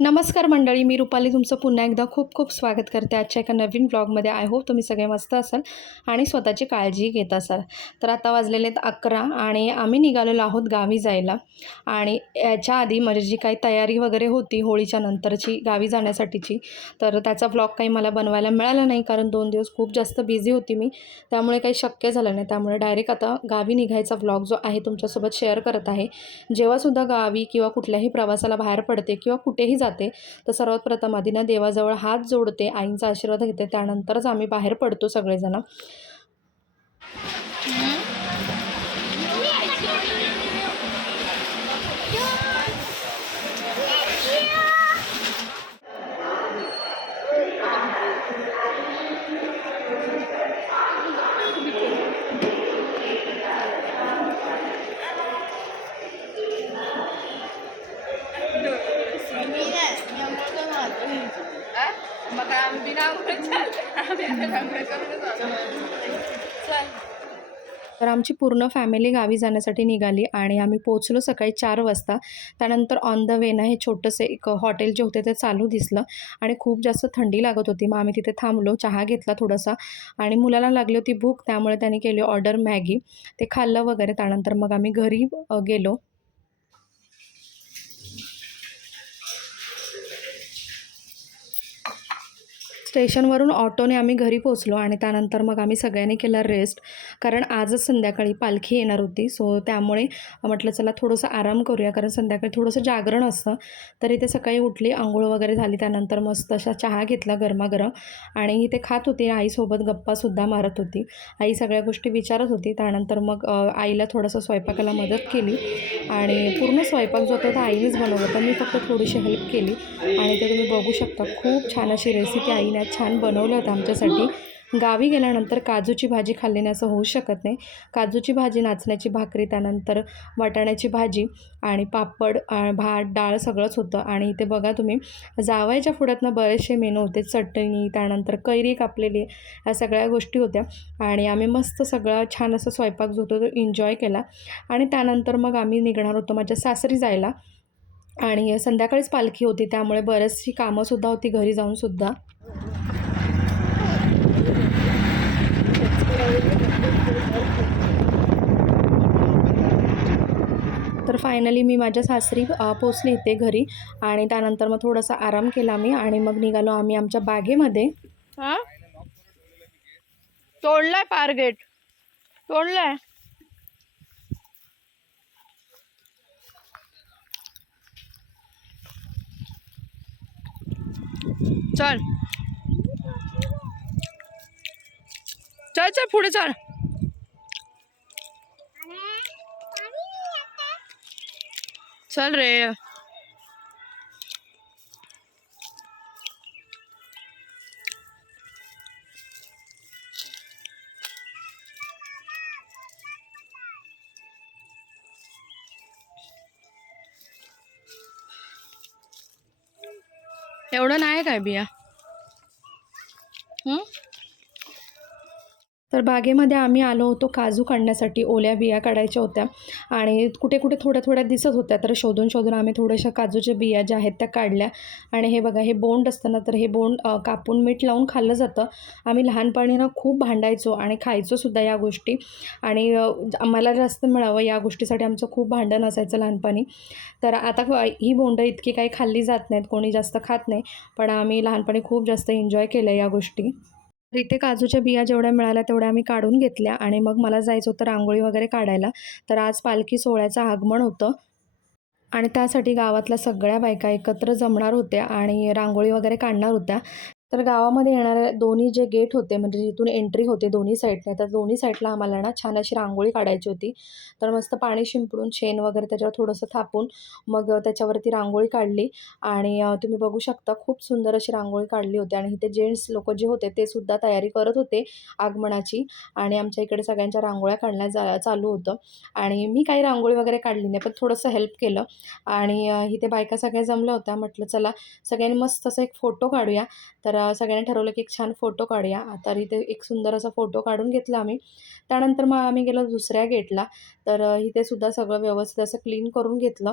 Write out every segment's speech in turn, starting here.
नमस्कार मंडळी, मी रुपाली तुमचं पुन्हा एकदा खूप खूप स्वागत करते आजच्या एका नवीन ब्लॉगमध्ये. आय होप तुम्ही सगळे मस्त असाल आणि स्वतःची काळजी घेत असाल. तर आता वाजलेले आहेत 11 आणि आम्ही निघालेलो आहोत गावी जायला. आणि याच्या आधी म्हणजे जी काही तयारी वगैरे होती होळीच्या नंतरची गावी जाण्यासाठीची, तर त्याचा ब्लॉग काही मला बनवायला मिळाला नाही, कारण 2 दिवस खूप जास्त बिझी होती मी, त्यामुळे काही शक्य झालं नाही. त्यामुळे डायरेक्ट आता गावी निघायचा ब्लॉग जो आहे तुमच्यासोबत शेअर करत आहे. जेव्हासुद्धा गावी किंवा कुठल्याही प्रवासाला बाहेर पडते किंवा कुठेही जाते, तर सर्वात प्रथम आधी ना देवाजवळ हात जोडते, आईंचा आशीर्वाद घेते, त्यानंतरच आम्ही बाहेर पडतो सगळेजण. तर आमची पूर्ण फॅमिली गावी जाण्यासाठी निघाली आणि आम्ही पोहोचलो सकाळी 4 वाजता. त्यानंतर ऑन द वे ना हे छोटंसं एक हॉटेल जे होते ते चालू दिसलं आणि खूप जास्त थंडी लागत होती. मग आम्ही तिथे थांबलो, चहा घेतला थोडासा आणि मुलाला लागली होती भूक, त्यामुळे त्याने केली ऑर्डर मॅगी. ते खाल्लं वगैरे. त्यानंतर मग आम्ही घरी गेलो. स्टेशनवरून ऑटोने आम्ही घरी पोचलो आणि त्यानंतर मग आम्ही सगळ्यांनी केला रेस्ट, कारण आजच संध्याकाळी पालखी येणार होती. सो त्यामुळे म्हटलं चला थोडंसं आराम करूया, कारण संध्याकाळी थोडंसं जागरण असतं. तर इथे सकाळी उठली, अंघोळ वगैरे झाली, त्यानंतर मस्त असा चहा घेतला गरमागरम आणि इथे खात होती. आईसोबत गप्पासुद्धा मारत होती. आई सगळ्या गोष्टी विचारत होती. त्यानंतर मग आईला थोडंसं स्वयंपाकाला मदत केली आणि पूर्ण स्वयंपाक जो होता तो आईनेच बनवला होता. मी फक्त थोडीशी हेल्प केली आणि ते तुम्ही बघू शकता. खूप छान अशी रेसिपी आईने छान बनवलं होतं आमच्यासाठी. गावी गेल्यानंतर काजूची भाजी खाल्ली नाही असं होऊ शकत नाही. काजूची भाजी, नाचण्याची भाकरी, त्यानंतर वाटाण्याची भाजी आणि पापड, भात, डाळ सगळंच होतं. आणि इथे बघा तुम्ही, जावयाच्या पुढ्यातनं बरेचसे मेनू होते. चटणी, त्यानंतर कैरी कापलेली, ह्या सगळ्या गोष्टी होत्या. आणि आम्ही मस्त सगळं छान असं स्वयंपाक जो होता तो एन्जॉय केला. आणि त्यानंतर मग आम्ही निघणार होतो माझ्या सासरी जायला. आणि संध्याकाळीच पालखी होती, त्यामुळे बरीचशी कामंसुद्धा होती घरी जाऊनसुद्धा. तर फायनली मी माझ्या सासरी पोचले इथे घरी आणि त्यानंतर मग थोडासा आराम केला मी आणि मग निघालो आम्ही आमच्या बागेमध्ये. तोडलाय पार गेट, तोडलाय. चल चल चल पुढे चल. चल रे. एवढं नाही काय बिया. तर बागेमध्ये आम्ही आलो होतो काजू काढण्यासाठी. ओल्या बिया काढायच्या होत्या आणि कुठे कुठे थोड्या थोड्या दिसत होत्या, तर शोधून शोधून आम्ही थोड्याशा काजूच्या बिया ज्या आहेत त्या काढल्या. आणि हे बघा, हे बोंड असतं ना, तर हे बोंड कापून मीठ लावून खाल्लं जातं. आम्ही लहानपणी ना खूप भांडायचो आणि खायचोसुद्धा या गोष्टी. आणि आम्हाला जास्त मिळावं या गोष्टीसाठी आमचं खूप भांडण असायचं लहानपणी. तर आता ही बोंडं इतकी काही खाल्ली जात नाहीत, कोणी जास्त खात नाही, पण आम्ही लहानपणी खूप जास्त एन्जॉय केलं या गोष्टी. तर इथे काजूच्या बिया जेवढ्या मिळाल्या तेवढ्या आम्ही काढून घेतल्या आणि मग मला जायचं होतं रांगोळी वगैरे काढायला. तर आज पालखी सोहळ्याचं आगमन होतं आणि त्यासाठी गावातल्या सगळ्या बायका एकत्र जमणार होत्या आणि रांगोळी वगैरे काढणार होत्या. तर गावामध्ये येणारे दोन्ही जे गेट होते, म्हणजे जिथून एंट्री होते दोन्ही साईडने, तर दोन्ही साईडला आम्हाला ना छान अशी रांगोळी काढायची होती. तर मस्त पाणी शिंपडून शेण वगैरे त्याच्यावर थोडंसं थापून मग त्याच्यावरती रांगोळी काढली. आणि तुम्ही बघू शकता खूप सुंदर अशी रांगोळी काढली होती. आणि इथे जेंट्स लोक जे होते ते सुद्धा तयारी करत होते आगमनाची. आणि आमच्या इकडे सगळ्यांच्या रांगोळ्या काढल्या चालू होतं. आणि मी काही रांगोळी वगैरे काढली नाही, पण थोडंसं हेल्प केलं. आणि इथे बायका सगळ्या जमल्या होत्या. म्हटलं चला सगळ्यांनी मस्त असं एक फोटो काढूया. तर सगळ्यांनी ठरवलं की एक छान फोटो काढूया. तर इथे एक सुंदर असा फोटो काढून घेतला आम्ही. त्यानंतर मग आम्ही गेलो दुसऱ्या गेटला. तर इथे सुद्धा सगळं व्यवस्थित असं क्लीन करून घेतलं.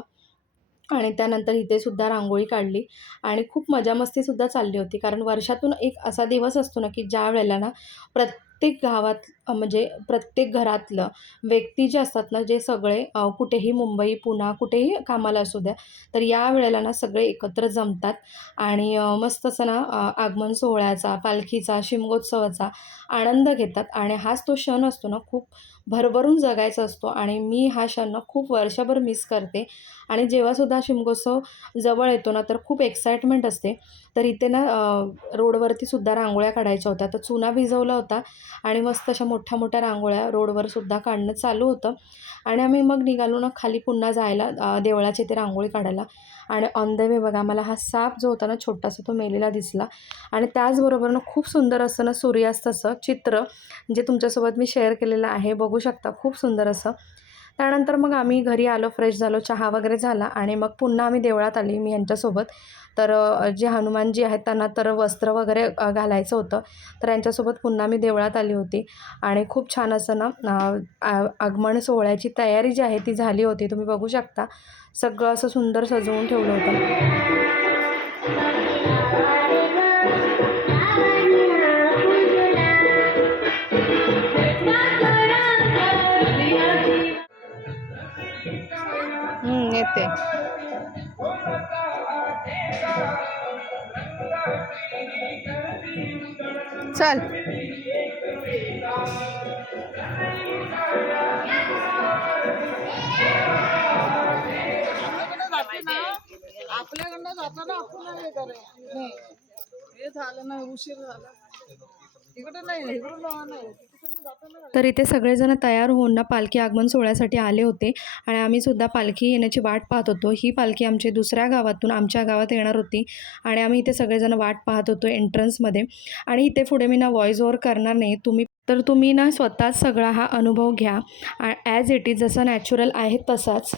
आणि त्यानंतर इथे सुद्धा रांगोळी काढली आणि खूप मजा-मस्तीसुद्धा चालली होती. कारण वर्षातून एक असा दिवस असतो ना, की ज्यावेळेला ना प्रत्येक गावात म्हणजे प्रत्येक घरातलं व्यक्ती जे असतात ना, जे सगळे कुठेही मुंबई, पुणा कुठेही कामाला असू द्या, तर या वेळेला ना सगळे एकत्र जमतात आणि मस्त असं ना आगमन सोहळ्याचा, पालखीचा, शिमगोत्सवाचा आनंद घेतात आणि हाच तो क्षण असतो ना, खूप भरभरून जगायचा असतो आणि मी हा क्षण ना खूप वर्षभर मिस करते आणि जेव्हासुद्धा शिमगोत्सव जवळ येतो ना, तर खूप एक्साइटमेंट असते. तर इथे ना रोडवरती सुद्धा रांगोळ्या काढायच्या होत्या. तर चुना भिजवला होता आणि मस्त अशा मोठ्या-मोठ्या रांगोळ्या रोडवर सुद्धा काढणं चालू होतं आणि आम्ही मग निघालो ना खाली पुन्हा जायला देवळाच्या इथे रांगोळी काढायला आणि ऑन द वे बघा मला हा साप जो होता ना छोटासा तो मेलेला दिसला आणि त्याचबरोबर ना खूप सुंदर असं ना सूर्यास्ताचं चित्र जे तुमच्यासोबत मी शेअर केलेलं आहे. बघू शकता खूप सुंदर असं. त्यानंतर मग आम्ही घरी आलो, फ्रेश झालो, चहा वगैरे झाला आणि मग पुन्हा आम्ही देवळात आली मी यांच्यासोबत. तर जे हनुमानजी आहेत त्यांना तर वस्त्र वगैरे घालायचं होतं. तर यांच्यासोबत पुन्हा मी देवळात आली होती आणि खूप छान असं ना आगमन सोहळ्याची तयारी जी आहे ती झाली होती. तुम्ही बघू शकता सगळं असं सुंदर सजवून ठेवलं होतं. येते. चल. आपल्याकडनं जाताना आपण हे करे नाही हे झालं ना उशीर झाला इकडे नाही इकडून नाही तिकडनं जाताना तर इथे सगळेजण तयार होऊन ना पालखी आगमन सोहळ्यासाठी आले होते आणि आम्हीसुद्धा पालखी येण्याची वाट पाहत होतो. ही पालखी आमची दुसऱ्या गावातून आमच्या गावात येणार होती आणि आम्ही इथे सगळेजण वाट पाहत होतो एंट्रन्समध्ये आणि इथे पुढे मी ना व्हॉईस ओव्हर करणार नाही. तुम्ही ना स्वतःच सगळा हा अनुभव घ्या ॲज इट इज जसं नॅचरल आहे तसाच.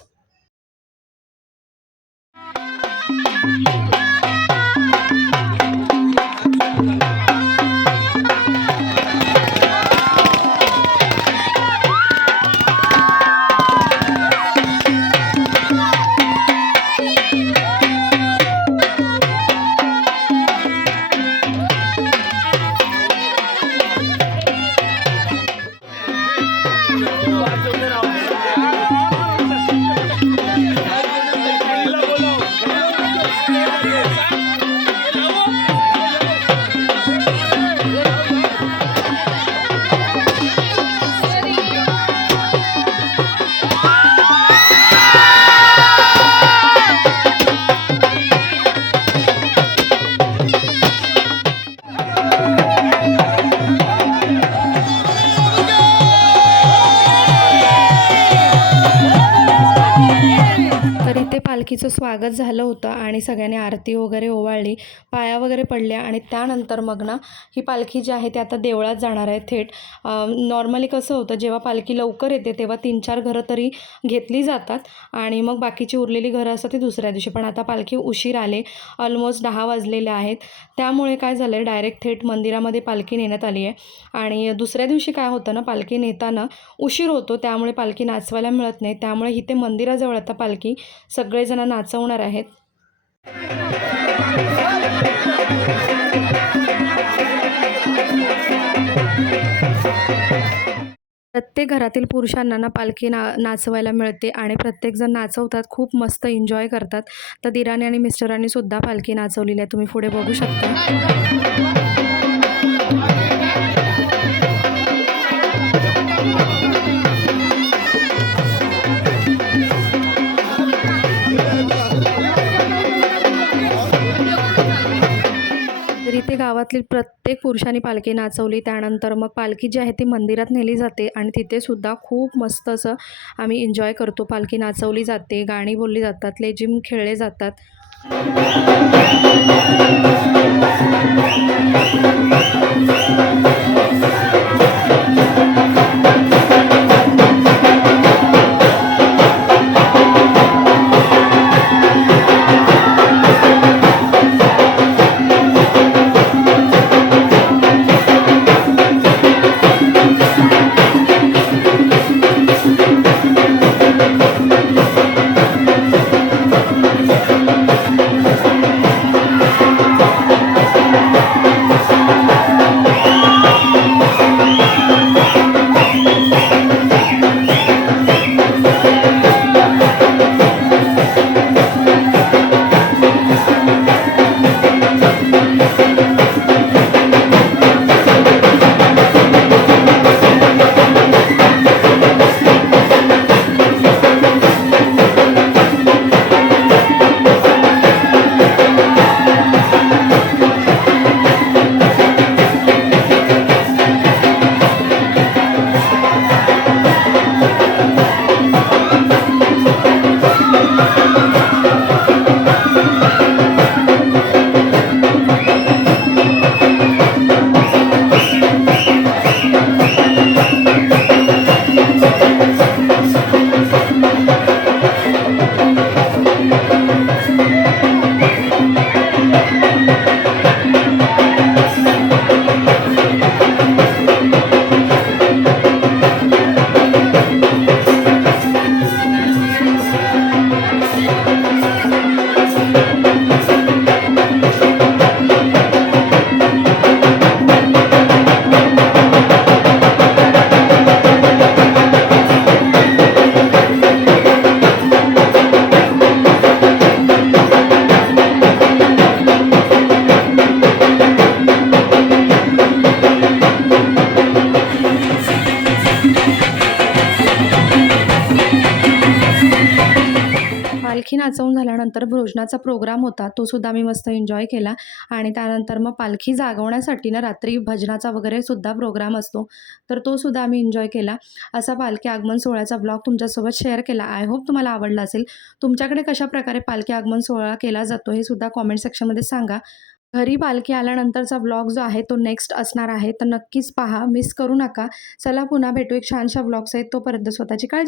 तर इथे पालखीचं स्वागत झालं होतं आणि सगळ्यांनी आरती वगैरे ओवाळली, पाया वगैरे पडल्या आणि त्यानंतर मग ना ही पालखी जी आहे ती आता देवळात जाणार आहे थेट. नॉर्मली कसं होतं जेव्हा पालखी लवकर येते तेव्हा 3-4 घरं तरी घेतली जातात आणि मग बाकीची उरलेली घरं असतात ती दुसऱ्या दिवशी. पण आता पालखी उशीर आले, ऑलमोस्ट 10 वाजलेले आहेत. त्यामुळे काय झालं आहे डायरेक्ट थेट मंदिरामध्ये पालखी नेण्यात आली आहे आणि दुसऱ्या दिवशी काय होतं ना पालखी नेताना उशीर होतो त्यामुळे पालखी नाचवायला मिळत नाही. त्यामुळे इथे मंदिराजवळ आता पालखी सगळेजण नाचवणार आहेत. प्रत्येक घरातील पुरुषांना ना पालखी नाचवायला मिळते आणि प्रत्येकजण नाचवतात, खूप मस्त एन्जॉय करतात. तर दिराने आणि मिस्टरांनी सुद्धा पालखी नाचवलेली आहे, तुम्ही पुढे बघू शकता. तर इथे गावातील प्रत्येक पुरुषांनी पालखी नाचवली. त्यानंतर मग पालखी जी आहे ती मंदिरात नेली जाते आणि तिथे सुद्धा खूप मस्त असं आम्ही एन्जॉय करतो. पालखी नाचवली जाते, गाणी बोलली जातात, लेझिम खेळले जातात. पालखी नाचवून झाल्यानंतर भोजनाचा प्रोग्राम होता, तो सुद्धा मी मस्त एन्जॉय केला. आणि त्यानंतर मग पालखी जागवण्यासाठी ना रात्री भजनाचा वगैरे सुद्धा प्रोग्राम असतो, तर तो सुद्धा आम्ही एन्जॉय केला. असा पालखी आगमन सोहळ्याचा ब्लॉग तुमच्यासोबत शेअर केला. आय होप तुम्हाला आवडला असेल. तुमच्याकडे कशाप्रकारे पालखी आगमन सोहळा केला जातो हे सुद्धा कॉमेंट सेक्शनमध्ये सांगा. घरी पालखी आल्यानंतरचा व्लॉग जो आहे तो नेक्स्ट असणार आहे, तर नक्कीच पहा, मिस करू नका. चला पुन्हा भेटू एक छानशा व्लॉगसहित. तोपर्यंत स्वतःची काळजी